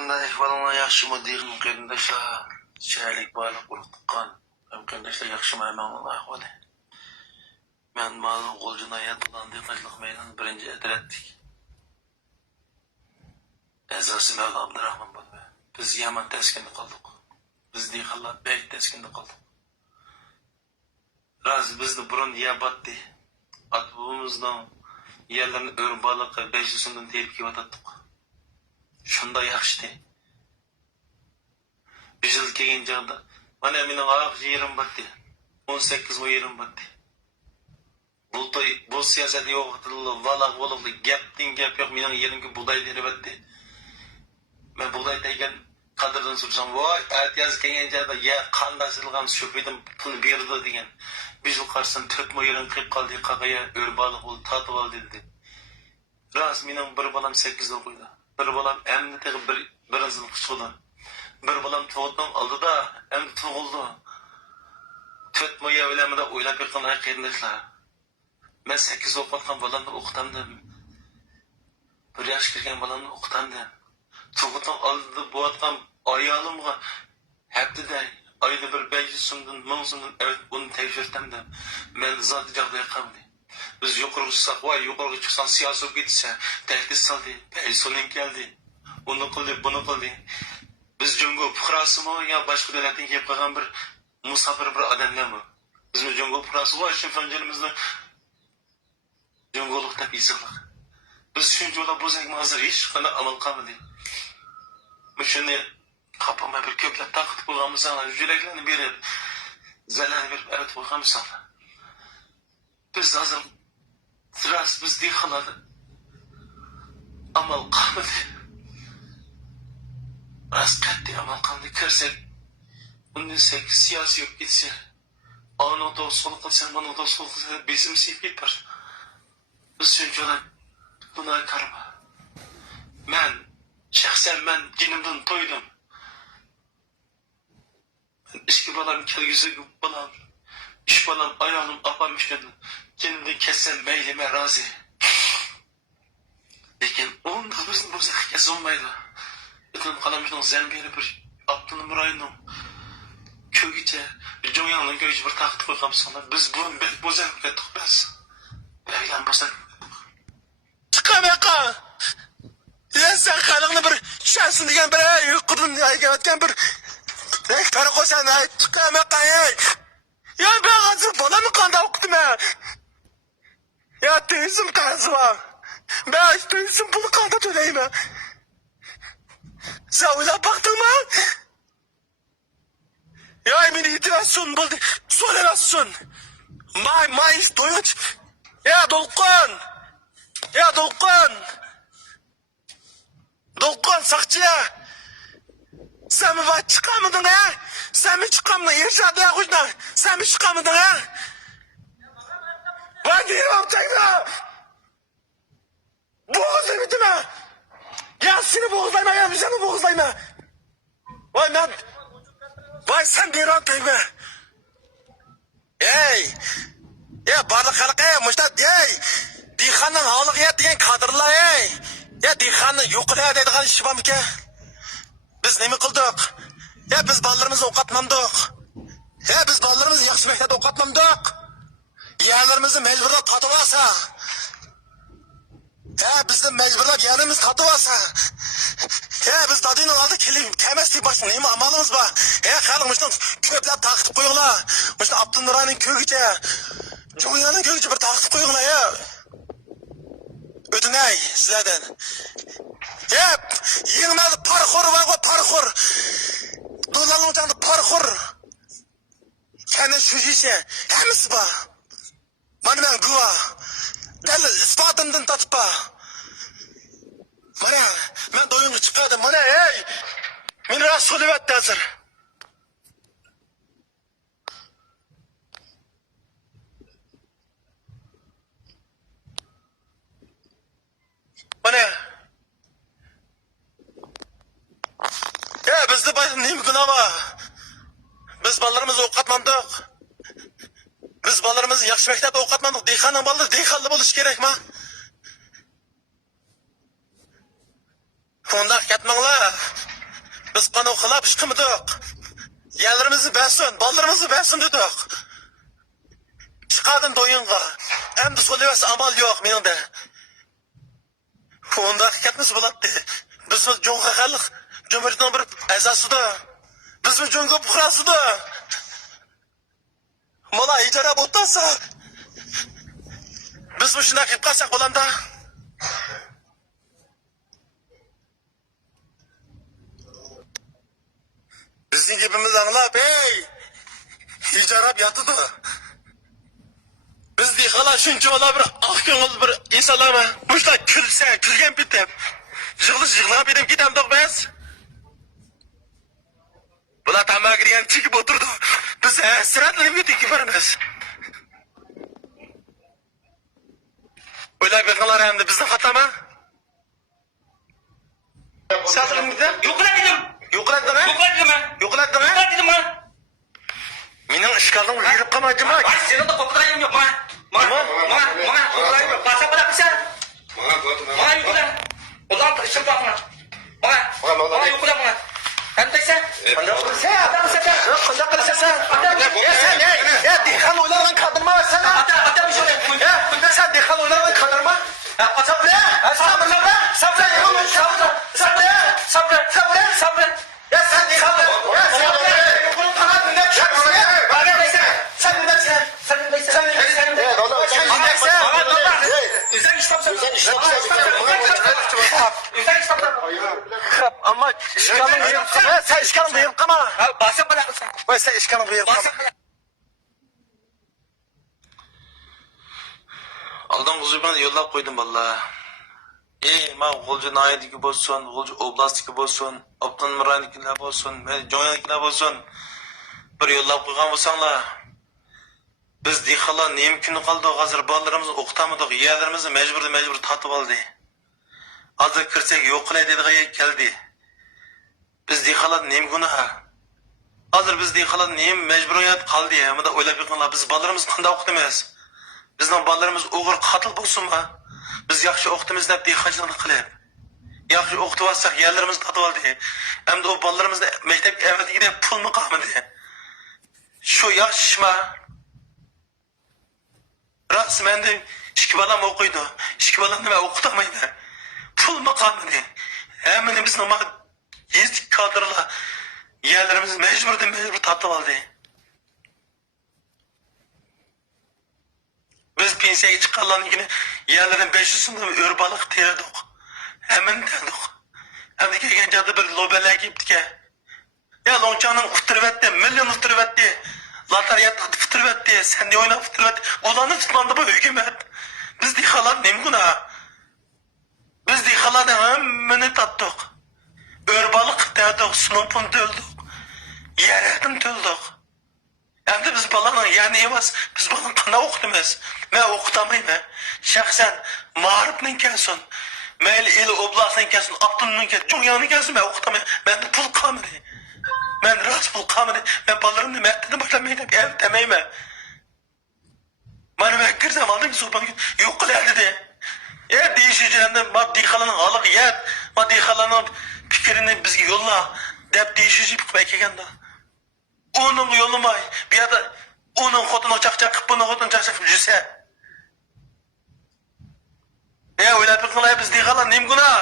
Qanday ahvolinglar, yaxshimi deyman qarindoshlar. Shaylik baliq urutgan. Qarindoshlar yaxshimi hammanglar ahvoli. Men ma'lum qo'ljinoyat bilan diqqatliq meydan birinchi adratdik. Aziz Mavla Abdurahmon bo'ldi. Biz Yaman taskinda qoldik. Biz dehqonlar bek taskinda qoldik. Raz bizni burun yabatdi. Atbumuzdan yerlarni o'rib baliqqa 500 so'mdan terib kiyotdik. Shunda yaxshi. Bir yıl kelgan chog'da mana mening oyoq yerim batdi. 18 yerim batdi. Bu siyosat yo'qtildi, valaq bo'ldi, gapdan gap yo'q, mening yerimga buğday berib batdi. Men buğday degan qadrdan sursam, voy, ertasi kelgan chog'da ya qandasilgan sho'pidim pul berdi degan. Bir yıl qarsam 4 yerim qilib qoldi, qaqaya o'r baliq bo'ldi, tatib oldi dedi. Ras mening bir bolam 8 o'qiydi. Bir bolam endi tegib birinchi qishqidi. Bir bolam tug'utdan oldida endi tug'ildi. 4 moya bilamida o'ylab yiqqan qarindoshlar. Men 8 o'qiyotgan bolamni o'qitamdim. 1 yosh kirgan bolamni o'qitamdim. Tug'utdan oldida bo'layotgan ayolimga haftada oyda bir 500 so'mdan 1000 so'mdan uni tekshirtamdim. Men zoti joyda qoldim. Biz yuqoriga chiqsak, voy yuqoriga chiqsan siyosat ketsa, tahdid soldi, so'ning keldi. Uni qildi, buni qildi. Biz Jungo fuqarosimi yo boshqa davlatdan kelib qolgan bir musafir bir odamlarmi? Bizni Jungo fuqarosi voy shu fanjonimizni Jungolik deb yesiqlik. Biz shunchalar bo'lsak hozir hech qanday amal qilmadik. Shuni qapama bir ko'plab taqib qo'yganmisan, yuraklarni berib, zalarni berib aytib qo'yganmisan. Biz hozir siras biz dehqonlar amal qilmadik. Rast qat'iy amal qildi kirsak, unda siyosiy yo'q ketsa, onu to'g'ri qilsa, bunu to'g'ri qilsa, besim siyib ketar. Biz shunchalar buna qarama. Men shaxsan men dinimdan to'ydim. İşki balam kelgisi balam, iş balam ayolim opam ishlarni dinimdan kessam maylime rozi. Lekin onda bizni bo'lsa kesolmaydi. Bütün kalamızın zembiri bir Abdülhamid Muray'ın köyüce bir Conya'nın köyüce bir tahtı koyalım sana. Biz bunu bozan kettik biz. Beylen bozan. Çıkamaka. Ya sen kanalını bir şansın diyen bir yukarıdan aygavatken bir para koysan çıkamaka ya. Ya ben hazır bana mı kanda okudum ya. Ya teyzim kanısı var. Ben teyzim bunu kanda töleyim ya. Sen öyle baktın mı? Ya emin itirazsın buldu. Söylemezsin. May doyuç. Ya Dolkun. Ya Dolkun. Dolkun sakçıya. Sen mi var çıkamadın ha? Sen mi çıkamadın? İrşadı ya kuşlar. Sen mi çıkamadın ha? Ben değilim amcayla. Boğazı bitime. Ya seni boğazlayma ya seni boğazlayma. Vay ben. Vay sen diran teybe. Ey. Ya barlık halka ya müştat ey. Dikhanın halık ya diyen kadırlar ey. Ya dikhanın yukarıya dediğin işi var mı ki? Biz ne mi kıldık? Ya biz ballarımızı okatmadık. Ya biz ballarımızı yakşı mektede okatmadık. Yerlerimizi mecburda tatıvarsa. Ya bizim mecburlap yerimiz tatıvarsa. Ya biz dadıyla aldık kemesti başına neymi amalımız var. Ya kalmıştın köpler takıp koyuyorlar.Mıştın Abdülnura'nın köyüce. Cumhuriyet'in köyüce bir takıp koyuyorlar ya. Ödüney sizlerden. Ya yığınlarda parkur var o parkur. Dolanın uçağında parkur. Kendi şu işe hemisi var. Bana ben güva. Delil ispatından tatıp var. Mana, men doyunga chiqadim. Mana, ey! Meni ras so'layapti hozir. Mana. Ya bizni başım nima gunoh bor? Biz bolalarimizni o'qitmadik. Biz bolalarimizni yaxshi maktabda o'qitmadik. Dehqonning bolalari dehqonli bo'lishi kerakmi? Fonda ketmanglar. Biz qanı qilib ish qilmadik. Yerlarimizni bersin, ballarimizni bersin dedik. Chiqadim doyinga. Endi so'layversa amal yo'q meningda. Unda ketmesi bo'ladi. Biz Jo'nga xalq Cumhuriyetning bir a'zosida. Biz Jo'nga fuqarosida. Mana ijara o'tasa. Biz bu shunday qilib qolsak bo'landa. Bizning gapimizni anglab, ey! Ijarab yotdi. Biz dehqonlar shuncha bir oq ko'ngil bir insonlarmi? Bular kulsa, kulgan bitib. Yig'lab edib ketamdiq biz. Bular tamam kirgan chekib o'tirdi. Biz hasratlanib ketdik birimiz. O'ylab beqalar endi bizni xatami? Sazlimda? Yo'qladim. Yo'qladingmi? Yo'qladimmi? Yo'qladingmi? Mening ishkalning yurib qolmaydimi? Ay, seni de qo'rqitayim yo'q. Mana qo'rqitayim yo'q. Basa qilamisan? Mana yo'qla. Ulan ishim bor mana. Mana yo'qla mana. Qandaysan? Qanday qilsan? Ya dehqon o'ylagan qadrmasan. Ata ishini. Sen dehqon o'ylagan qadrma. Sabr. Ya sen dehqon. Ya ama işkanım diyeyim kama. Sen işkanım diyeyim kama. Basa bırakırsın. Sen işkanım diyeyim kama. Aldığın kızı ben yollap koydum valla. Ma G'ulji naydiki bo'lsin, G'ulji oblastiki bo'lsin, Obton Miranikilar bo'lsin, Jo'yanikilar bo'lsin. Bir yo'llab qo'ygan bo'lsanglar. Biz dehqonlar nima kuni qoldi? Hozir bolalarimizni o'qitamidik, yerlarimizni majbur tatib oldi. Hozir kirsak yo'q qilay dediga keldi. Biz dehqonlar nima gunoh? Hozir biz dehqonlar nima majburiyat qoldi? Bunda o'ylab qo'yinglar, biz bolalarimizni qanday o'qitamiz? Bizning bolalarimiz o'g'ir qatl bo'lsinmi? Biz yaxshi o'qitamiz deb dehqonchilik qilib. Yaxshi o'qitib olsak, yerlarimizni tatib oldi. Hamda o bolalarimizni maktabga avatiga deb pulmi qolmadi. Shu yaxshi ishmi? Rasmanda ikki bolam o'qiydi. Ikki bolam nima o'qitamaydi? Pulmi qolmadi. Hammani biz nima yezdik kadrlar yerlarimizni majbur tatib oldi. Biz pensiyaga chiqqanlarnikini yerlardan 500 so'mdan o'rbaliq terdik. Hemen terdik. Hem de kelgan joyda bir lobalar kelibdi. Ya lonchaning utirvatdi, million utirvatdi. Lotariyat utirvatdi, sen ne o'ynab utirvatdi. Ularni tutmandi bu hukumat. Biz dehqonlar nima gunoh? Biz dehqonlardan hammani tatdik. O'rbaliq terdik, sunupun to'ldik. Yaradim to'ldik. Endi biz balaning yani emas, biz balani qanday o'qitamiz? Men o'qitamayman. Shaxsan ma'rifning kelsin. Mayli el oblastning kelsin, Abdulning kelsin, Jo'yangning kelsin, men o'qitamayman. Menda pul qolmadi. Men rost pul qolmadi. Men balarimni maktabdan boshlamayman deb demayman. Mana men kirsam oldin so'pan yo'q qiladi dedi. Deyishijanda moddiy xalarning holiga yet, moddiy xalarning fikrini bizga yo'lla deb deyishiji kelganda. Onun yo'lamay, bu yerda onun xotini chaqchaq qilib, buni xotini chaqchaq qilib yursa. O'ylab qilay biz dehqonlar nima gunoh?